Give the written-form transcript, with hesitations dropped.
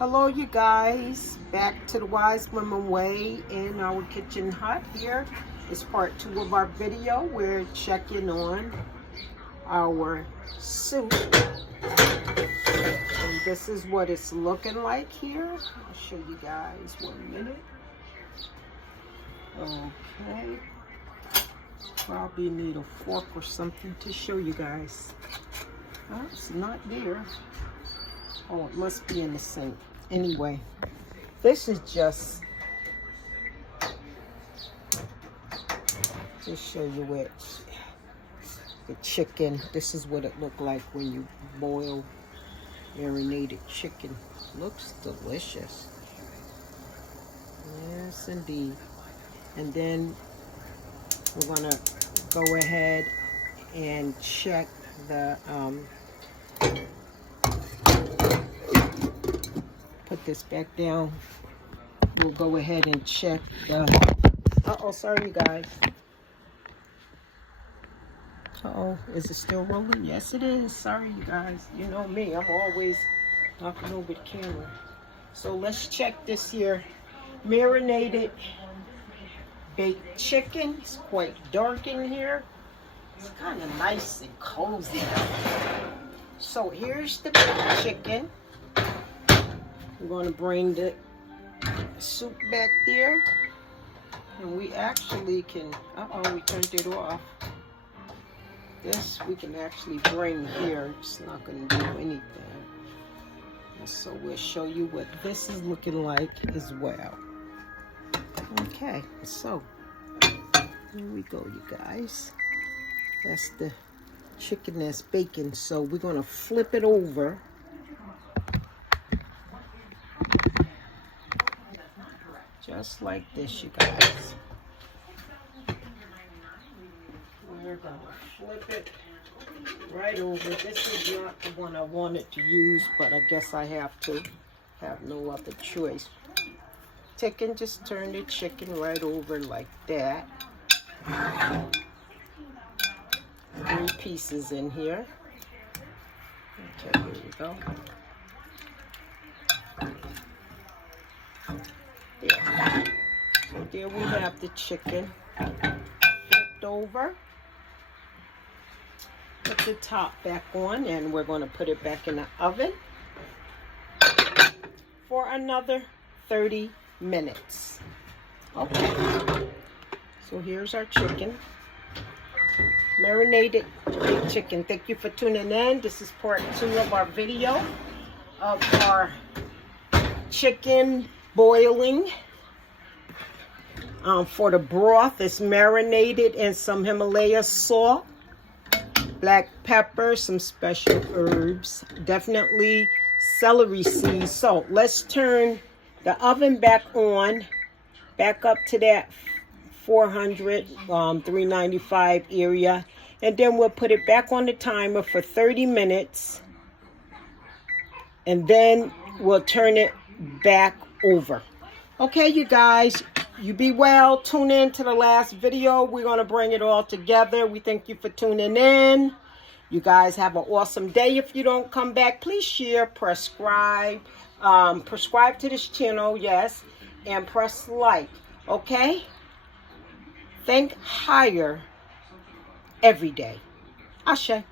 Hello you guys, back to the Wise Women Way in our kitchen hut. Here is part 2 of our video. We're checking on our soup, and this is what it's looking like here. I'll show you guys 1 minute. Okay, probably need a fork or something to show you guys. Oh, it's not there. Oh, it must be in the sink. Anyway, this is just to show you what the chicken. This is what it looked like when you boil marinated chicken. Looks delicious. Yes, indeed. And then we're gonna go ahead and check the put this back down. We'll go ahead and check the sorry you guys. Is it still rolling? Yes it is. Sorry you guys, you know me, I'm always knocking over the camera. So let's check this here marinated baked chicken. It's quite dark in here. It's kind of nice and cozy. So here's the baked chicken. We're going to bring the soup back there, and we actually can, we turned it off. This we can actually bring here. It's not going to do anything. And so we'll show you what this is looking like as well. Okay, so here we go, you guys. That's the chicken that's baking. So we're going to flip it over. Just like this, you guys. We're going to flip it right over. This is not the one I wanted to use, but I guess I have to. Have no other choice. Just turn the chicken right over like that. 3 pieces in here. Okay, here we go. There. So there we have the chicken flipped over. Put the top back on, and we're going to put it back in the oven for another 30 minutes. Okay. So here's our chicken. Marinated chicken. Thank you for tuning in. This is part 2 of our video of our chicken boiling. For the broth, it's marinated in some Himalaya salt, black pepper, some special herbs, definitely celery seeds. So let's turn the oven back on, back up to that 400, 395 area, and then we'll put it back on the timer for 30 minutes, and then we'll turn it back over. Okay, you guys, you be well. Tune in to the last video. We're going to bring it all together. We thank you for tuning in. You guys have an awesome day. If you don't come back, please share, prescribe to this channel, yes, and press like. Okay? Think higher every day. Ashe.